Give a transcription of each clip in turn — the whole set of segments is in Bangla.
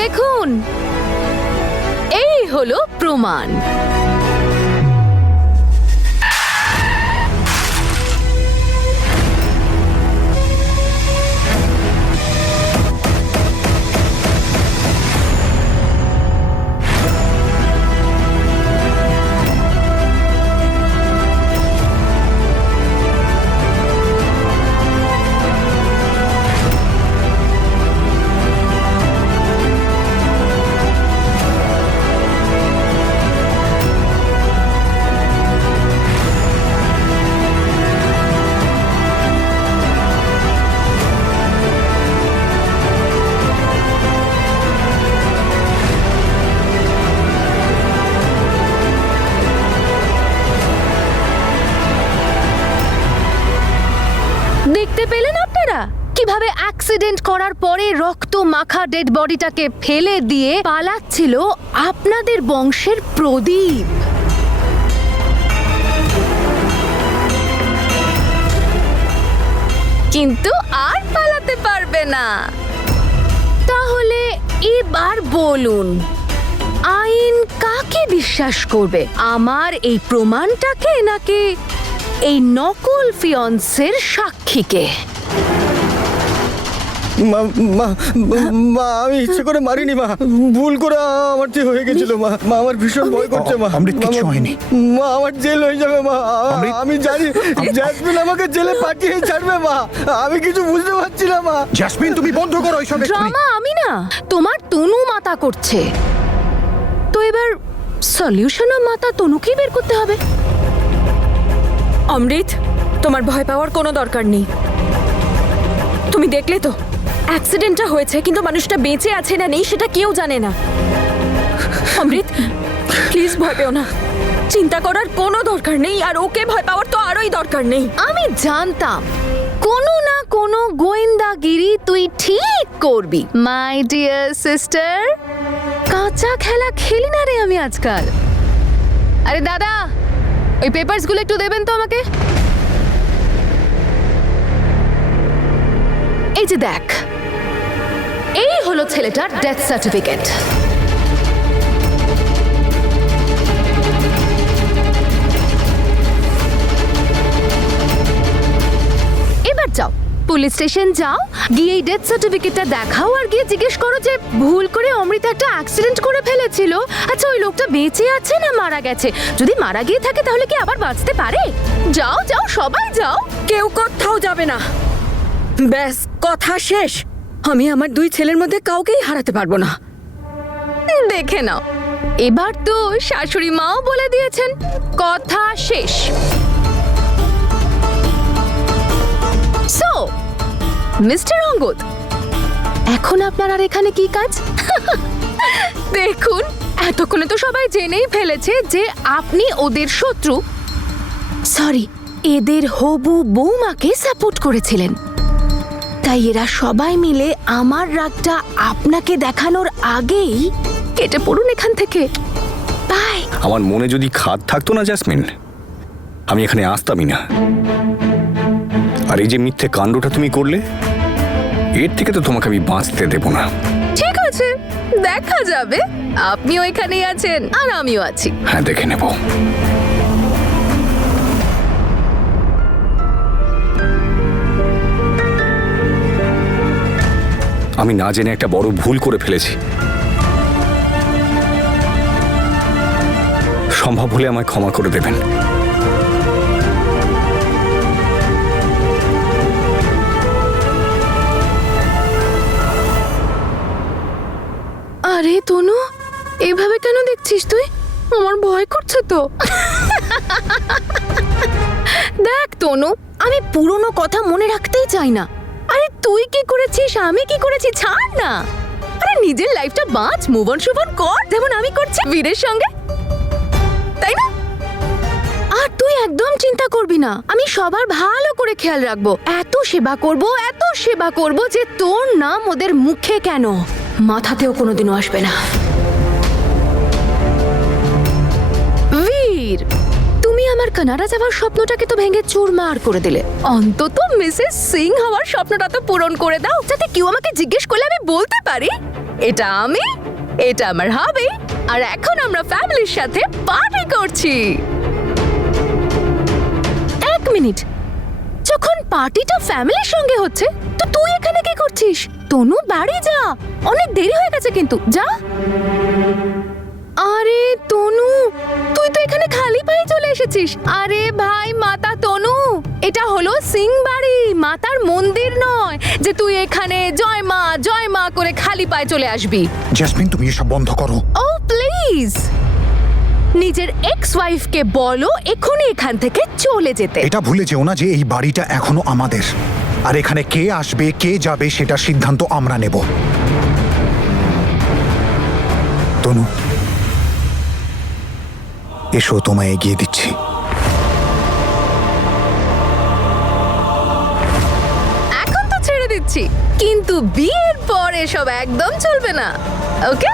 দেখুন, এই হলো প্রমাণ। দেখতে পেলেন আপনারা কিভাবে অ্যাক্সিডেন্ট করার পরে রক্ত মাখা ডেড বডিটাকে ফেলে দিয়ে পালাচ্ছিল আপনাদের বংশের প্রদীপ। কিন্তু আর পালাতে পারবে না। তাহলে এবার বলুন, আইন কাকে বিশ্বাস করবে, আমার এই প্রমাণটাকে নাকি এই নকল ফিয়ন্সের সাক্ষীকে? মা মা মা আমি ইচ্ছে করে মারিনি মা, ভুল করে আমার যে হয়ে গেছিল মা। মা আমার ভীষণ ভয় করছে মা। অমৃত কিছু হয়নি মা, আমার জেল হয়ে যাবে মা। আমি জানি জ্যাসমিন আমাকে জেলে পাঠিয়ে ছাড়বে মা। আমি কিছু বুঝতে পারছি না মা। জাসমিন তুমি বন্ধ করো এইসব এক্ষুনি। ড্রামা আমি না, তোমার তনু মাতা করছে। তো এবার সলিউশনও মাতা তনুকেই বের করতে হবে। অমৃত, তোমার ভয় পাওয়ার কোনো দরকার নেই। তুমি দেখলে তো অ্যাক্সিডেন্টটা হয়েছে, কিন্তু মানুষটা বেঁচে আছে না নেই সেটা কেউ জানে না। অমৃত প্লিজ ভয় পেও না, চিন্তা করার কোনো দরকার নেই, আর ওকে ভয় পাওয়ার তো আরোই দরকার নেই। আমি জানতাম কোনো না কোনো গোয়েন্দাগিরি তুই ঠিক করবি মাই ডিয়ার সিস্টার। কাঁচা খেলা খেলি না রে আমি আজকাল। আরে দাদা, ওই পেপারসগুলো একটু দেবেন তো আমাকে। এই যে দেখ, এই হলো ছেলেটার ডেথ সার্টিফিকেট। এবার যাও পুলিশ স্টেশন, যাও গিয়ে এই ডেথ সার্টিফিকেটটা দেখাও আর গিয়ে জিজ্ঞেস করো যে ভুল করে অমৃতা একটা অ্যাক্সিডেন্ট করে ফেলেছিল। আচ্ছা ওই লোকটা বেঁচে আছে না মারা গেছে? যদি মারা গিয়ে থাকে তাহলে কি আবার বাঁচতে পারে? যাও যাও সবাই যাও। কেউ কোথাও যাবে না, ব্যাস কথা শেষ। আমি আমার দুই ছেলের মধ্যে কাউকেই হারাতে পারবো না। দেখে নাও, এবার তো শাশুড়ি মাও বলে দিয়েছেন কথা শেষ। সো মিস্টার অঙ্গদ, এখন আপনার আর এখানে কি কাজ? দেখুন, এতক্ষণে তো সবাই জেনেই ফেলেছে যে আপনি ওদের শত্রু, সরি এদের হবু বৌমাকে সাপোর্ট করেছিলেন। তাই এরা সবাই মিলে আমার রাগটা আপনাকে দেখানোর আগেই কেটে পড়ুন এখান থেকে। বাই। আমার মনে যদি খাদ থাকতো না জ্যাসমিন, আমি এখানে আসতামই না। আর এই যে মিথ্যে কাণ্ডটা তুমি করলে, এর থেকে তো তোমাকে আমি বাঁচতে দেব না। ঠিক আছে, দেখা যাবে। আপনিও এখানেই আছেন আর আমিও আছি। হ্যাঁ, দেখে নেব। আমি না জেনে একটা বড় ভুল করে ফেলেছি। সম্ভব হলে আমায় ক্ষমা করে দেবেন। আরে তনু, এভাবে কেন দেখছিস তুই? আমার ভয় করছে তো। দেখ তনু, আমি পুরনো কথা মনে রাখতেই চাই না। আরে তুই কি করেছিস, আমি কি করেছি, ছাড় না। আরে নিজের লাইফটা বাঁচ, মুভ অন শুভ অন কর, যেমন আমি করছি বীরের সঙ্গে, তাই না? আর তুই একদম চিন্তা করবি না, আমি সবার ভালো করে খেয়াল রাখবো। এত সেবা করব যে তোর নাম ওদের মুখে কেন মাথাতেও কোনোদিনও আসবে না। বীর, তুমি আমার কানাডা যাওয়ার স্বপ্নটাকে তো ভেঙে চুরমার করে দিলে। অন্তত মিসেস সিং হওয়ার স্বপ্নটা তো পূরণ করে দাও, যাতে কেউ আমাকে জিজ্ঞেস করলে আমি বলতে পারি এটা আমি, এটা আমার হাবি, আর এখন আমরা ফ্যামিলির সাথে পার্টি করছি। এক মিনিট, যখন পার্টিটা ফ্যামিলির সঙ্গে হচ্ছে তো তুই এখানে কি করছিস? তনু বাড়ি যা, অনেক দেরি হয়ে গেছে কিন্তু, যা। আরে তনু, তুই তো এখানে খালি পায়ে চলে এসেছিস। আরে ভাই মাতা তনু, এটা হলো সিং বাড়ি, মাতার মন্দির নয় যে তুই এখানে জয় মা করে খালি পায়ে চলে আসবি। জেসমিন, তুমি এসব বন্ধ করো। ও প্লিজ, নিজের এক্স ওয়াইফকে বলো এখনই এখান থেকে চলে যেতে। এটা ভুলে যেও না যে এই বাড়িটা এখনো আমাদের, আর এখানে কে আসবে কে যাবে সেটা সিদ্ধান্ত আমরা নেব। তনু, এসো, তোমায় এগিয়ে দিচ্ছি। এখন তো ছেড়ে দিচ্ছি, কিন্তু বিয়ের পর এসব একদম চলবে না, ওকে?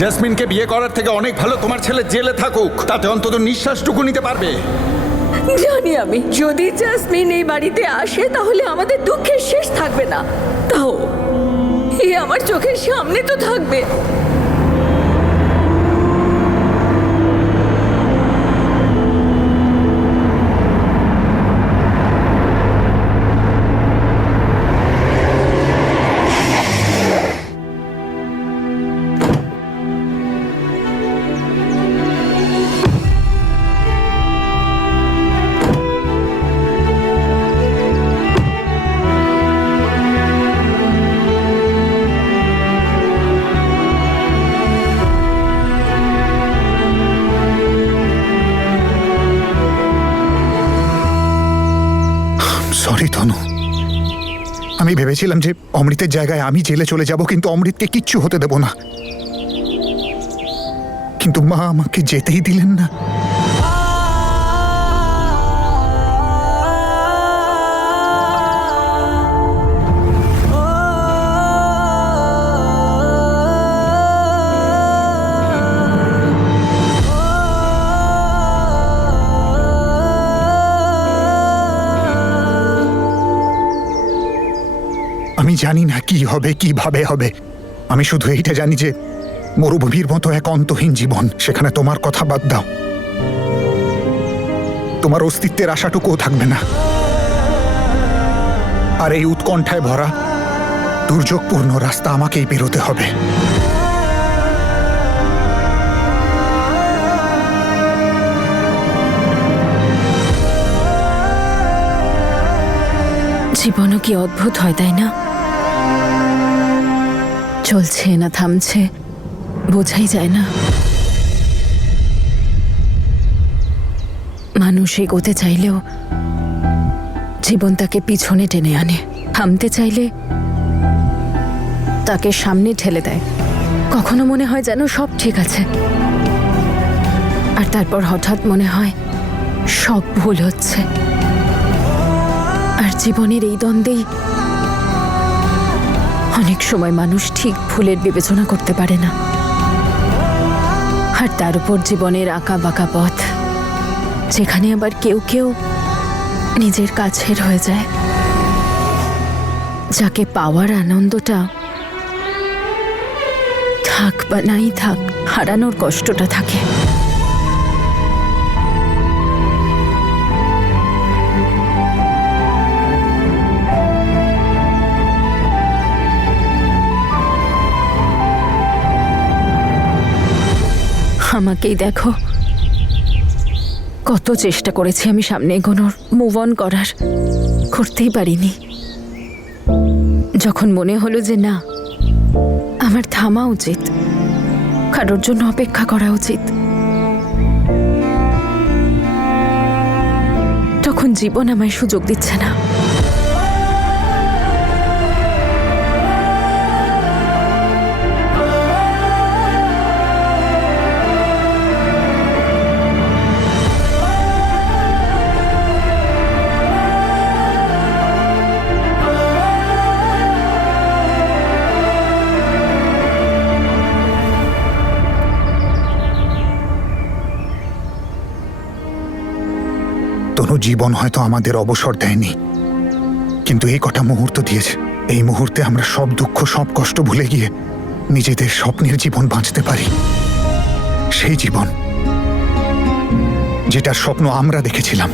জেসমিনকে বিয়ে করার থেকে অনেক ভালো তোমার ছেলে জেলে থাকুক, তাতে অন্তত নিঃশ্বাসটুকু নিতে পারবে। জানি আমি, যদি জাসমিন এই বাড়িতে আসে তাহলে আমাদের দুঃখের শেষ থাকবে না। তাও এ আমার চোখের সামনে তো থাকবে। সরি তনু, আমি ভেবেছিলাম যে অমৃতের জায়গায় আমি জেলে চলে যাব, কিন্তু অমৃতকে কিচ্ছু হতে দেব না। কিন্তু মা আমাকে যেতেই দিলেন না। আমি জানি না কি হবে, কিভাবে হবে। আমি শুধু এইটা জানি যে মরুভূমির মতো এক অন্তহীন জীবন, সেখানে তোমার কথা বাদ দাও, তোমার অস্তিত্বের আশাটুকুও থাকবে না। আর এই উৎকণ্ঠায় ভরা দুর্যোগপূর্ণ রাস্তা আমাকেই পেরোতে হবে। জীবনও কি অদ্ভুত হয়, তাই না? চলছে না থামছে, বোঝাই যায় না। মানুষ এগোতে চাইলেও জীবন তাকে পিছনে টেনে আনে, থামতে চাইলে তাকে সামনে ঠেলে দেয়। কখনো মনে হয় যেন সব ঠিক আছে, আর তারপর হঠাৎ মনে হয় সব ভুল হচ্ছে। আর জীবনের এই দ্বন্দ্বেই অনেক সময় মানুষ ঠিক ভুলের বিবেচনা করতে পারে না। আর তার উপর জীবনের আঁকা বাঁকা পথ, যেখানে আবার কেউ কেউ নিজের কাছের হয়ে যায়, যাকে পাওয়ার আনন্দটা থাক বা নাই থাক, হারানোর কষ্টটা থাকে। আমাকেই দেখো, কত চেষ্টা করেছি আমি সামনে এগোনোর, মুভ অন করার, করতেই পারিনি। যখন মনে হলো যে না, আমার থামা উচিত, কারোর জন্য অপেক্ষা করা উচিত, তখন জীবন আমায় সুযোগ দিচ্ছে না। কোনো জীবন হয়তো আমাদের অবসর দেয়নি, কিন্তু এই কটা মুহূর্ত দিয়েছে। এই মুহূর্তে আমরা সব দুঃখ সব কষ্ট ভুলে গিয়ে নিজেদের স্বপ্নের জীবন বাঁচতে পারি। সেই জীবন যেটার স্বপ্ন আমরা দেখেছিলাম।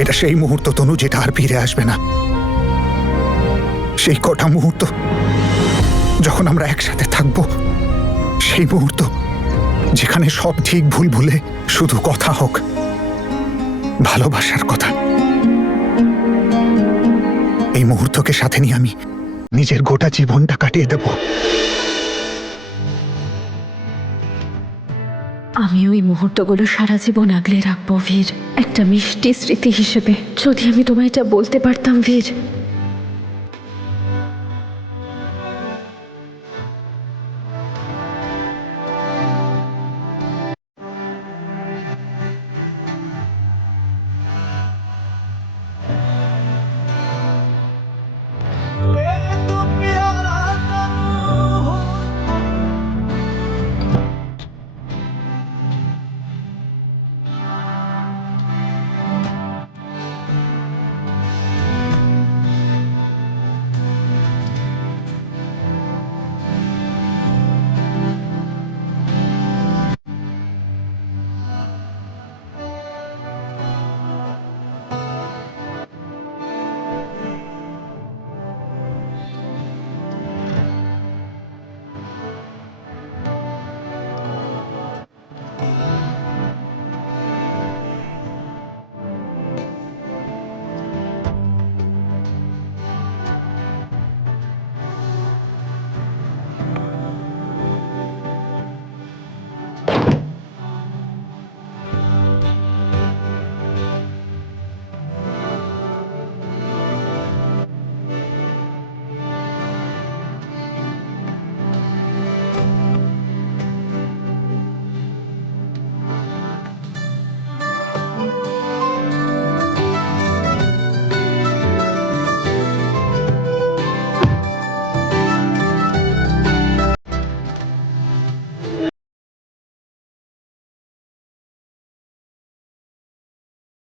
এটা সেই মুহূর্ত তনু, যেটা আর ফিরে আসবে না। সেই কটা মুহূর্ত যখন আমরা একসাথে থাকবো, সেই মুহূর্ত যেখানে সব ঠিক ভুল ভুলে শুধু কথা হোক ভালোবাসার কথা। এই মুহূর্তকে সাথে নিয়ে আমি নিজের গোটা জীবনটা কাটিয়ে দেব। আমি ওই মুহূর্তগুলো সারা জীবন আগলে রাখবো বীর, একটা মিষ্টি স্মৃতি হিসেবে। যদি আমি তোমায় এটা বলতে পারতাম বীর,